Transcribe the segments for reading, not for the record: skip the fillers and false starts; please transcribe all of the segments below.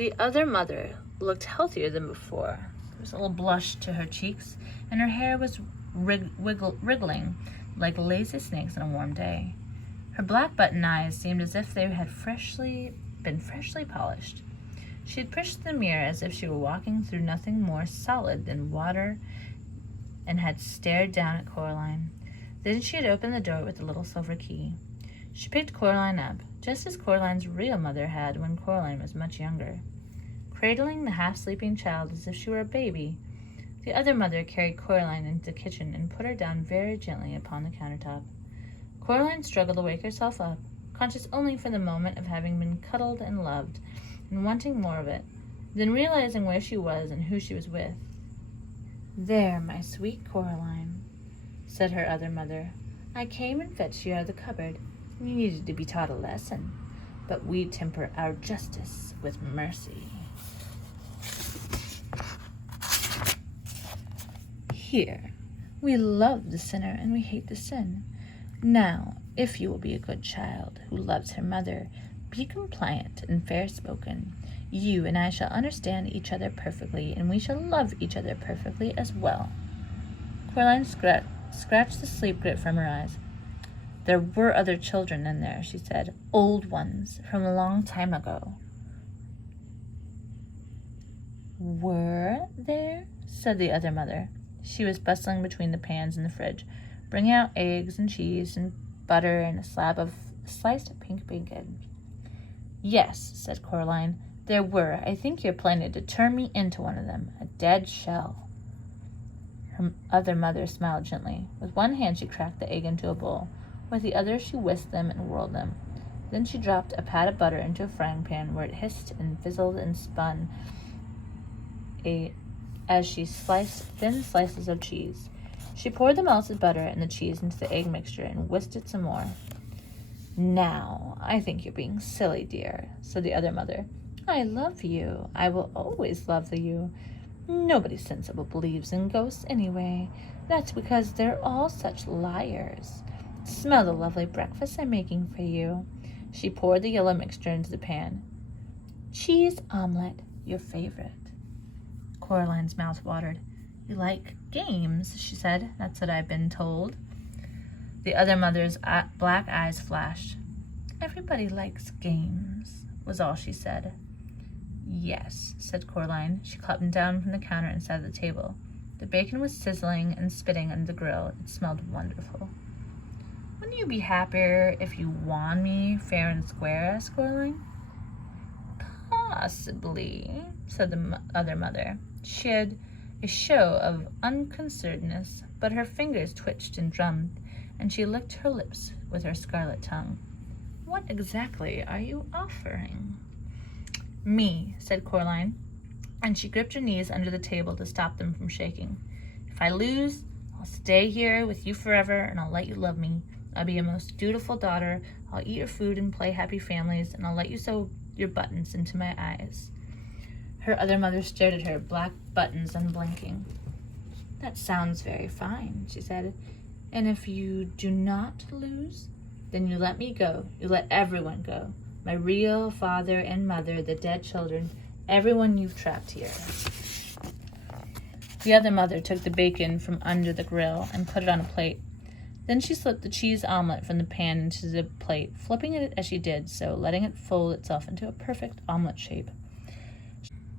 The other mother looked healthier than before. There was a little blush to her cheeks, and her hair was wriggling like lazy snakes on a warm day. Her black button eyes seemed as if they had been freshly polished. She had pushed the mirror as if she were walking through nothing more solid than water and had stared down at Coraline. Then she had opened the door with the little silver key. She picked Coraline up, just as Coraline's real mother had when Coraline was much younger. Cradling the half-sleeping child as if she were a baby, the other mother carried Coraline into the kitchen and put her down very gently upon the countertop. Coraline struggled to wake herself up, conscious only for the moment of having been cuddled and loved, and wanting more of it, then realizing where she was and who she was with. "There, my sweet Coraline," said her other mother. "I came and fetched you out of the cupboard. You needed to be taught a lesson, but we temper our justice with mercy. Here, we love the sinner and we hate the sin. Now, if you will be a good child who loves her mother, be compliant and fair-spoken, you and I shall understand each other perfectly, and we shall love each other perfectly as well." Coraline scratched the sleep grit from her eyes. "There were other children in there," she said. "Old ones, from a long time ago." "Were there?" said the other mother. She was bustling between the pans in the fridge, bringing out eggs and cheese and butter and a slab of sliced pink bacon. "Yes," said Coraline, "there were. I think you're planning to turn me into one of them, a dead shell." Her other mother smiled gently. With one hand she cracked the egg into a bowl. With the other she whisked them and whirled them. Then she dropped a pat of butter into a frying pan where it hissed and fizzled and spun as she sliced thin slices of cheese. She poured the melted butter and the cheese into the egg mixture and whisked it some more. "Now, I think you're being silly, dear," said the other mother. "I love you. I will always love you. Nobody sensible believes in ghosts anyway. That's because they're all such liars. Smell the lovely breakfast I'm making for you." She poured the yellow mixture into the pan. "Cheese omelet, your favorite." Coraline's mouth watered. "You like games," she said. "That's what I've been told." The other mother's black eyes flashed. "Everybody likes games," was all she said. "Yes," said Coraline. She climbed down from the counter and sat at the table. The bacon was sizzling and spitting under the grill. It smelled wonderful. "Wouldn't you be happier if you won me fair and square?" asked Coraline. "Possibly," said the other mother. She had a show of unconcernedness, but her fingers twitched and drummed, and she licked her lips with her scarlet tongue. "What exactly are you offering?" "Me," said Coraline, and she gripped her knees under the table to stop them from shaking. "If I lose, I'll stay here with you forever, and I'll let you love me. I'll be a most dutiful daughter. I'll eat your food and play happy families, and I'll let you sew your buttons into my eyes." Her other mother stared at her, black buttons unblinking. "That sounds very fine," she said. "And if you do not lose, then you let me go. You let everyone go. My real father and mother, the dead children, everyone you've trapped here." The other mother took the bacon from under the grill and put it on a plate. Then she slipped the cheese omelet from the pan into the plate, flipping it as she did so, letting it fold itself into a perfect omelet shape.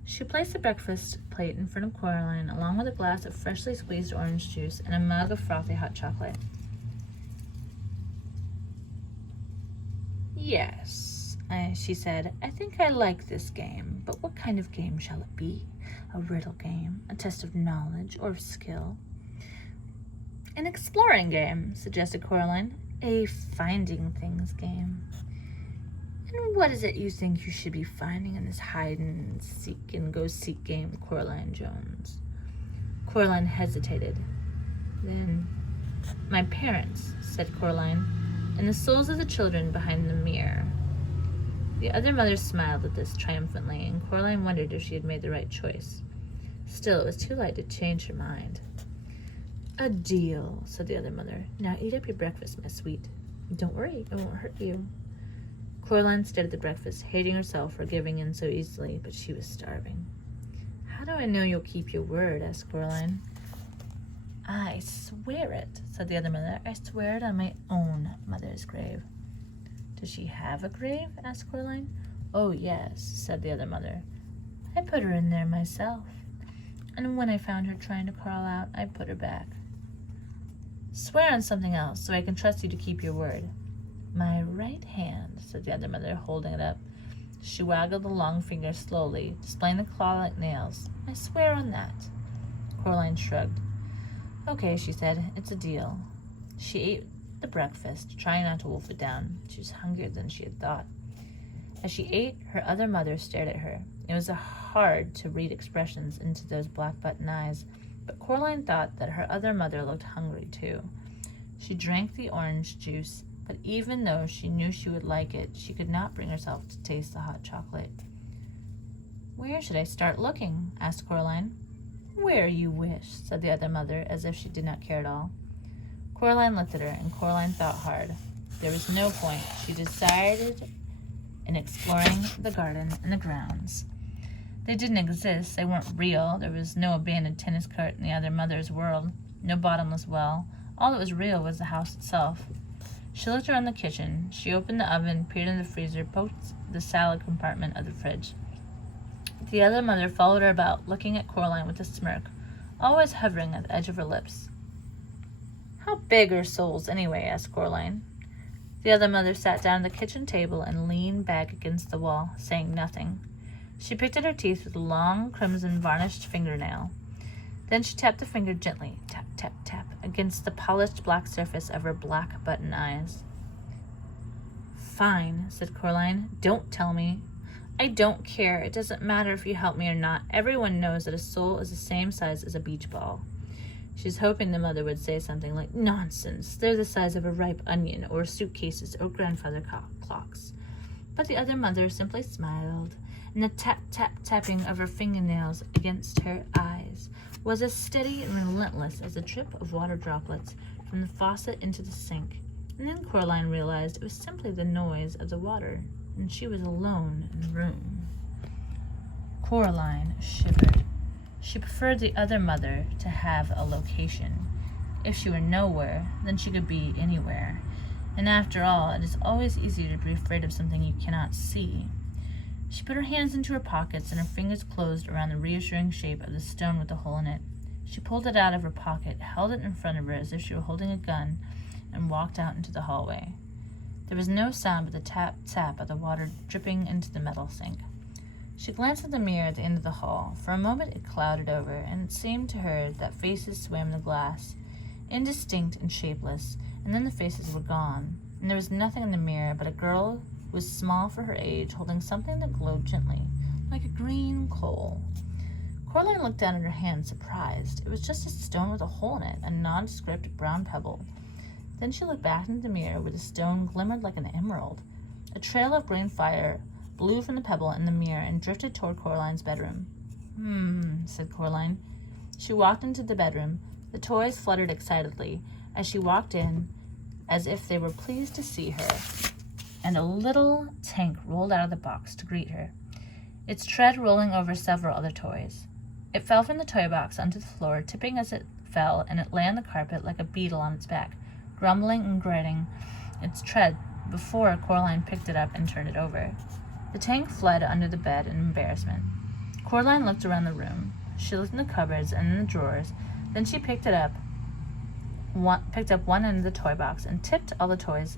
She placed the breakfast plate in front of Coraline, along with a glass of freshly squeezed orange juice and a mug of frothy hot chocolate. "Yes," she said, "I think I like this game, but what kind of game shall it be? A riddle game, a test of knowledge or of skill?" "An exploring game," suggested Coraline. "A finding things game." "And what is it you think you should be finding in this hide-and-seek and go-seek game, Coraline Jones?" Coraline hesitated. Then, "My parents," said Coraline, "and the souls of the children behind the mirror." The other mother smiled at this triumphantly, and Coraline wondered if she had made the right choice. Still, it was too late to change her mind. "A deal," said the other mother. "Now eat up your breakfast, my sweet. Don't worry, it won't hurt you." Coraline stared at the breakfast, hating herself for giving in so easily, but she was starving. "How do I know you'll keep your word?" asked Coraline. "I swear it," said the other mother. "I swear it on my own mother's grave." "Does she have a grave?" asked Coraline. "Oh, yes," said the other mother. "I put her in there myself. And when I found her trying to crawl out, I put her back." "Swear on something else, so I can trust you to keep your word." "My right hand," said the other mother, holding it up. She waggled the long finger slowly, displaying the claw-like nails. "I swear on that." Coraline shrugged. "Okay," she said, "it's a deal." She ate the breakfast, trying not to wolf it down. She was hungrier than she had thought. As she ate, her other mother stared at her. It was hard to read expressions into those black button eyes, but Coraline thought that her other mother looked hungry too. She drank the orange juice, but even though she knew she would like it, she could not bring herself to taste the hot chocolate. "Where should I start looking?" asked Coraline. "Where you wish," said the other mother, as if she did not care at all. Coraline looked at her, and Coraline thought hard. There was no point, she decided, in exploring the garden and the grounds. They didn't exist, they weren't real. There was no abandoned tennis court in the other mother's world, no bottomless well. All that was real was the house itself. She looked around the kitchen. She opened the oven, peered in the freezer, poked the salad compartment of the fridge. The other mother followed her about, looking at Coraline with a smirk, always hovering at the edge of her lips. "How big are souls, anyway?" asked Coraline. The other mother sat down at the kitchen table and leaned back against the wall, saying nothing. She picked at her teeth with a long, crimson, varnished fingernail. Then she tapped the finger gently, tap, tap, tap, against the polished black surface of her black button eyes. "Fine," said Coraline. "Don't tell me. I don't care. It doesn't matter if you help me or not. Everyone knows that a soul is the same size as a beach ball." She was hoping the mother would say something like, "Nonsense, they're the size of a ripe onion or suitcases or grandfather clocks." But the other mother simply smiled, and the tap-tap-tapping of her fingernails against her eyes was as steady and relentless as a drip of water droplets from the faucet into the sink. And then Coraline realized it was simply the noise of the water, and she was alone in the room. Coraline shivered. She preferred the other mother to have a location. If she were nowhere, then she could be anywhere. And after all, it is always easier to be afraid of something you cannot see. She put her hands into her pockets and her fingers closed around the reassuring shape of the stone with the hole in it. She pulled it out of her pocket, held it in front of her as if she were holding a gun, and walked out into the hallway. There was no sound but the tap-tap of the water dripping into the metal sink. She glanced at the mirror at the end of the hall. For a moment it clouded over, and it seemed to her that faces swam in the glass, indistinct and shapeless, and then the faces were gone, and there was nothing in the mirror but a girl who was small for her age, holding something that glowed gently, like a green coal. Coraline looked down at her hand, surprised. It was just a stone with a hole in it, a nondescript brown pebble. Then she looked back into the mirror, where the stone glimmered like an emerald. A trail of green fire blew from the pebble in the mirror and drifted toward Coraline's bedroom. Said Coraline. She walked into the bedroom. The toys fluttered excitedly as she walked in, as if they were pleased to see her, and a little tank rolled out of the box to greet her, its tread rolling over several other toys. It fell from the toy box onto the floor, tipping as it fell, and it lay on the carpet like a beetle on its back, grumbling and gritting its tread before Coraline picked it up and turned it over. The tank fled under the bed in embarrassment. Coraline looked around the room. She looked in the cupboards and in the drawers. Then she picked up one end of the toy box and tipped all the toys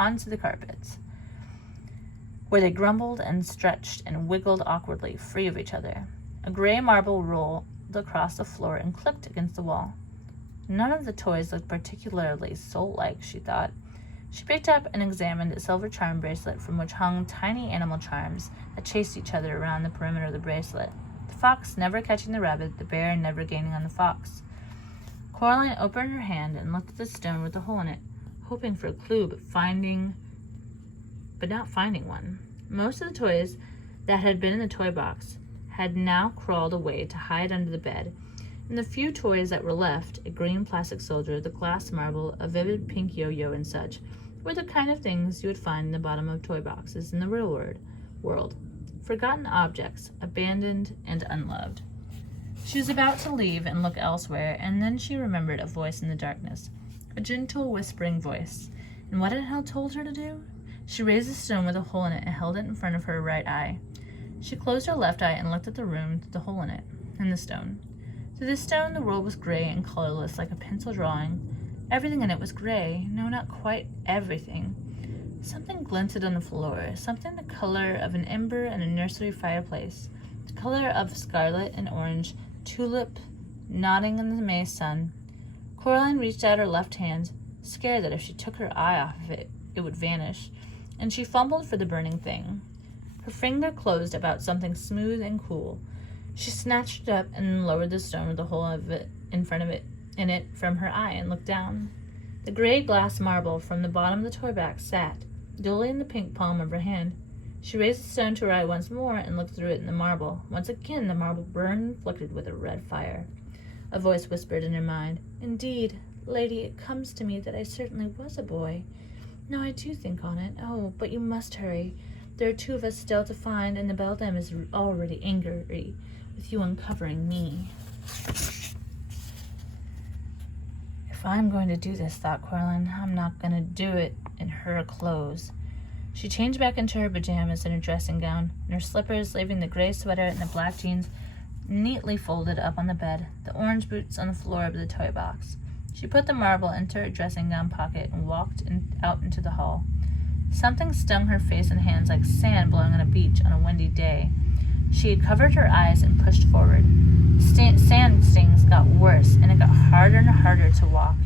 onto the carpets, where they grumbled and stretched and wiggled awkwardly, free of each other. A gray marble rolled across the floor and clicked against the wall. None of the toys looked particularly soul-like, she thought. She picked up and examined a silver charm bracelet from which hung tiny animal charms that chased each other around the perimeter of the bracelet, the fox never catching the rabbit, the bear never gaining on the fox. Coraline opened her hand and looked at the stone with the hole in it, hoping for a clue but not finding one. Most of the toys that had been in the toy box had now crawled away to hide under the bed, and the few toys that were left, a green plastic soldier, the glass marble, a vivid pink yo-yo, and such, were the kind of things you would find in the bottom of toy boxes in the real world. Forgotten objects, abandoned and unloved. She was about to leave and look elsewhere, and then she remembered a voice in the darkness, a gentle, whispering voice. And what had Hal told her to do? She raised a stone with a hole in it and held it in front of her right eye. She closed her left eye and looked at the room through the hole in it, and the stone. Through the stone, the world was gray and colorless like a pencil drawing. Everything in it was gray. No, not quite everything. Something glinted on the floor, something the color of an ember in a nursery fireplace, the color of scarlet and orange tulip nodding in the May sun. Coraline reached out her left hand, scared that if she took her eye off of it, it would vanish, and she fumbled for the burning thing. Her finger closed about something smooth and cool. She snatched it up and lowered the stone with the hole of it in it from her eye and looked down. The gray glass marble from the bottom of the toy box sat dully in the pink palm of her hand. She raised the stone to her eye once more and looked through it in the marble. Once again the marble burned and flickered with a red fire. A voice whispered in her mind, "Indeed, lady, it comes to me that I certainly was a boy. Now I do think on it. Oh, but you must hurry. There are 2 of us still to find, and the beldam is already angry with you uncovering me." If I'm going to do this, thought Coraline, I'm not going to do it in her clothes. She changed back into her pajamas and her dressing gown, and her slippers, leaving the gray sweater and the black jeans neatly folded up on the bed, the orange boots on the floor of the toy box. She put the marble into her dressing gown pocket and walked out into the hall. Something stung her face and hands like sand blowing on a beach on a windy day. She had covered her eyes and pushed forward. Sand stings got worse, and it got harder and harder to walk,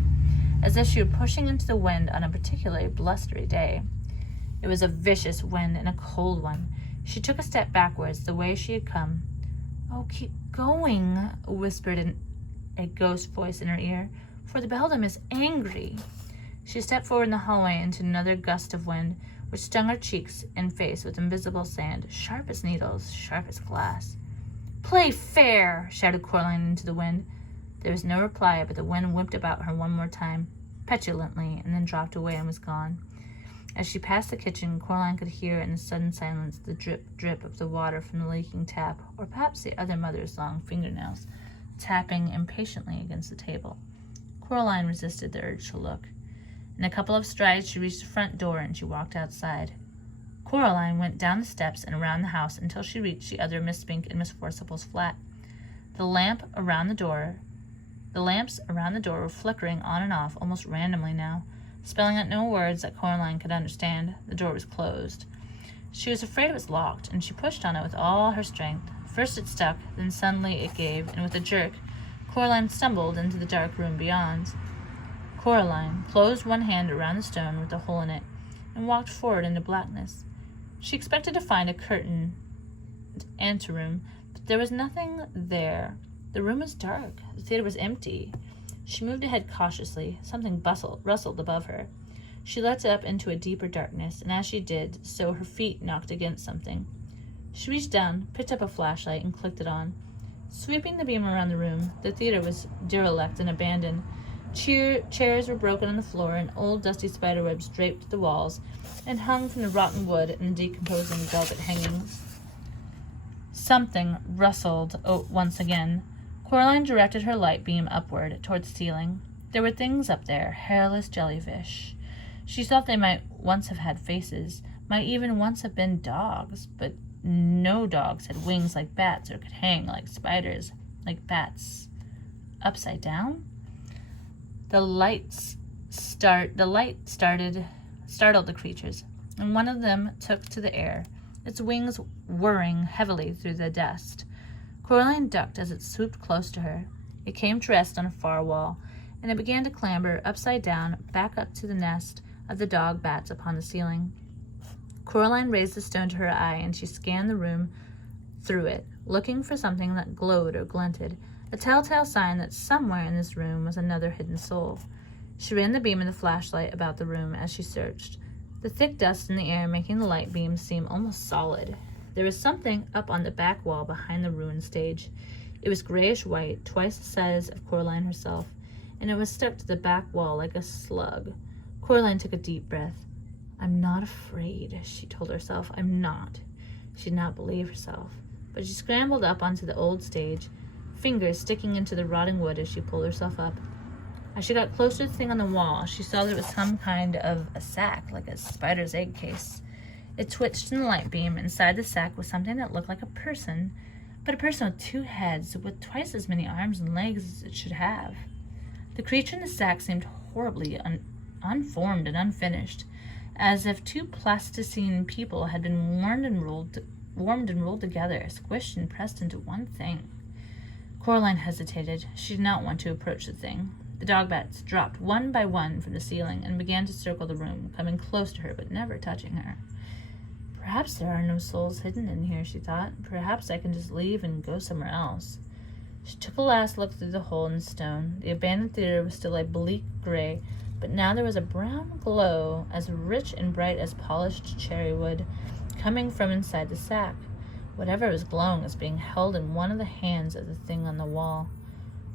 as if she were pushing into the wind on a particularly blustery day. It was a vicious wind and a cold one. She took a step backwards, the way she had come. "Oh, keep going," whispered a ghost voice in her ear, "for the beldam is angry." She stepped forward in the hallway into another gust of wind, which stung her cheeks and face with invisible sand, sharp as needles, sharp as glass. "Play fair!" shouted Coraline into the wind. There was no reply, but the wind whipped about her one more time, petulantly, and then dropped away and was gone. As she passed the kitchen, Coraline could hear in the sudden silence the drip, drip of the water from the leaking tap, or perhaps the other mother's long fingernails, tapping impatiently against the table. Coraline resisted the urge to look. In a couple of strides, she reached the front door and she walked outside. Coraline went down the steps and around the house until she reached the other Miss Spink and Miss Forcible's flat. The lamps around the door were flickering on and off almost randomly now, spelling out no words that Coraline could understand. The door was closed. She was afraid it was locked, and she pushed on it with all her strength. First it stuck, then suddenly it gave, and with a jerk, Coraline stumbled into the dark room beyond. Coraline closed one hand around the stone with the hole in it and walked forward into blackness. She expected to find a curtained anteroom, but there was nothing there. The room was dark. The theater was empty. She moved ahead cautiously. Something rustled above her. She looked up into a deeper darkness, and as she did so, her feet knocked against something. She reached down, picked up a flashlight, and clicked it on. Sweeping the beam around the room, the theater was derelict and abandoned. Chairs were broken on the floor, and old dusty spiderwebs draped the walls and hung from the rotten wood and the decomposing velvet hangings. Something rustled once again. Coraline directed her light beam upward toward the ceiling. There were things up there, hairless jellyfish. She thought they might once have had faces, might even once have been dogs, but no dogs had wings like bats or could hang like spiders, like bats. Upside down? The light startled the creatures, and one of them took to the air, its wings whirring heavily through the dust. Coraline ducked as it swooped close to her. It came to rest on a far wall, and it began to clamber upside down back up to the nest of the dog bats upon the ceiling. Coraline raised the stone to her eye, and she scanned the room through it, looking for something that glowed or glinted, a telltale sign that somewhere in this room was another hidden soul. She ran the beam of the flashlight about the room as she searched, the thick dust in the air making the light beam seem almost solid. There was something up on the back wall behind the ruined stage. It was grayish-white, twice the size of Coraline herself, and it was stuck to the back wall like a slug. Coraline took a deep breath. "I'm not afraid," she told herself. "I'm not." She did not believe herself, but she scrambled up onto the old stage, fingers sticking into the rotting wood as she pulled herself up. As she got close to the thing on the wall, she saw that it was some kind of a sack, like a spider's egg case. It twitched in the light beam. Inside the sack was something that looked like a person, but a person with 2 heads, with twice as many arms and legs as it should have. The creature in the sack seemed horribly unformed and unfinished, as if 2 plasticine people had been warmed and rolled together, squished and pressed into one thing. Coraline hesitated. She did not want to approach the thing. The dog bats dropped one by one from the ceiling and began to circle the room, coming close to her but never touching her. "Perhaps there are no souls hidden in here," she thought. "Perhaps I can just leave and go somewhere else." She took a last look through the hole in the stone. The abandoned theater was still a bleak gray, but now there was a brown glow as rich and bright as polished cherry wood coming from inside the sack. Whatever was glowing was being held in one of the hands of the thing on the wall.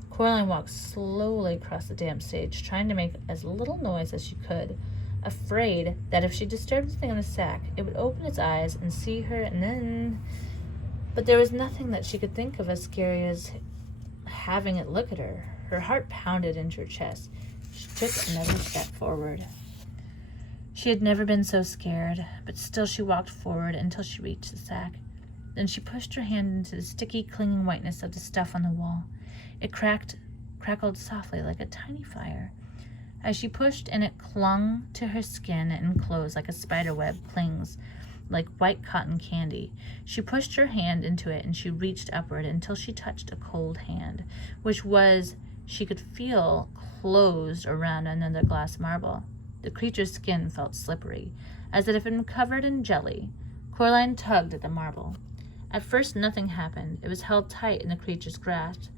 Coraline walked slowly across the damp stage, trying to make as little noise as she could, afraid that if she disturbed the thing in the sack, it would open its eyes and see her, and then... But there was nothing that she could think of as scary as having it look at her. Her heart pounded into her chest. She took another step forward. She had never been so scared, but still she walked forward until she reached the sack. Then she pushed her hand into the sticky, clinging whiteness of the stuff on the wall. It crackled softly like a tiny fire. As she pushed in, it clung to her skin and clothes like a spider web clings, like white cotton candy. She pushed her hand into it, and she reached upward until she touched a cold hand, which she could feel closed around another glass marble. The creature's skin felt slippery, as if it had been covered in jelly. Coraline tugged at the marble. At first nothing happened. It was held tight in the creature's grasp.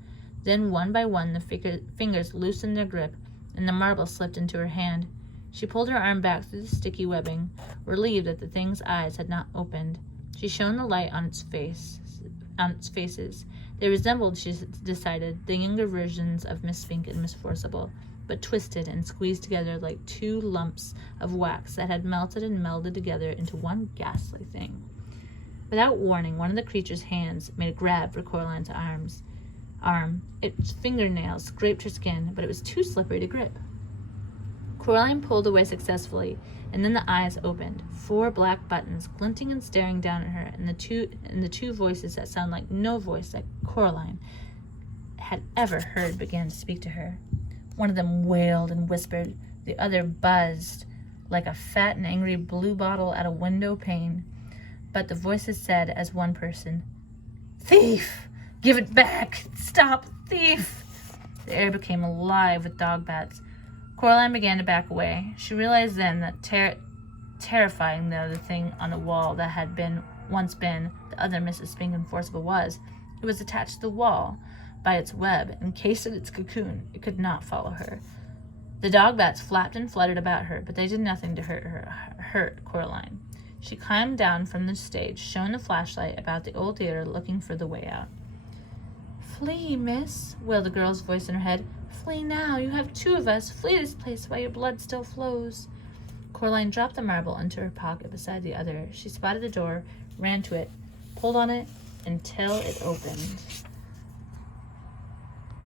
Then, one by one, the fingers loosened their grip, and the marble slipped into her hand. She pulled her arm back through the sticky webbing, relieved that the thing's eyes had not opened. She shone the light on its faces. They resembled, she decided, the younger versions of Miss Fink and Miss Forcible, but twisted and squeezed together like 2 lumps of wax that had melted and melded together into one ghastly thing. Without warning, one of the creature's hands made a grab for Coraline's arm. Its fingernails scraped her skin, but it was too slippery to grip. Coraline pulled away successfully, and then the eyes opened, 4 black buttons glinting and staring down at her, and the two voices that sounded like no voice that Coraline had ever heard began to speak to her. One of them wailed and whispered, the other buzzed like a fat and angry blue bottle at a window pane. But the voices said as one person, "Thief! Give it back! Stop, thief!" The air became alive with dog bats. Coraline began to back away. She realized then that terrifying though the thing on the wall that had once been the other Mrs. Fink and Forcible was, it was attached to the wall by its web, encased in its cocoon. It could not follow her. The dog bats flapped and fluttered about her, but they did nothing to hurt Coraline. She climbed down from the stage, shone the flashlight about the old theater, looking for the way out. "Flee, miss," wailed the girl's voice in her head. "Flee now. You have 2 of us. Flee this place while your blood still flows." Coraline dropped the marble into her pocket beside the other. She spotted the door, ran to it, pulled on it until it opened.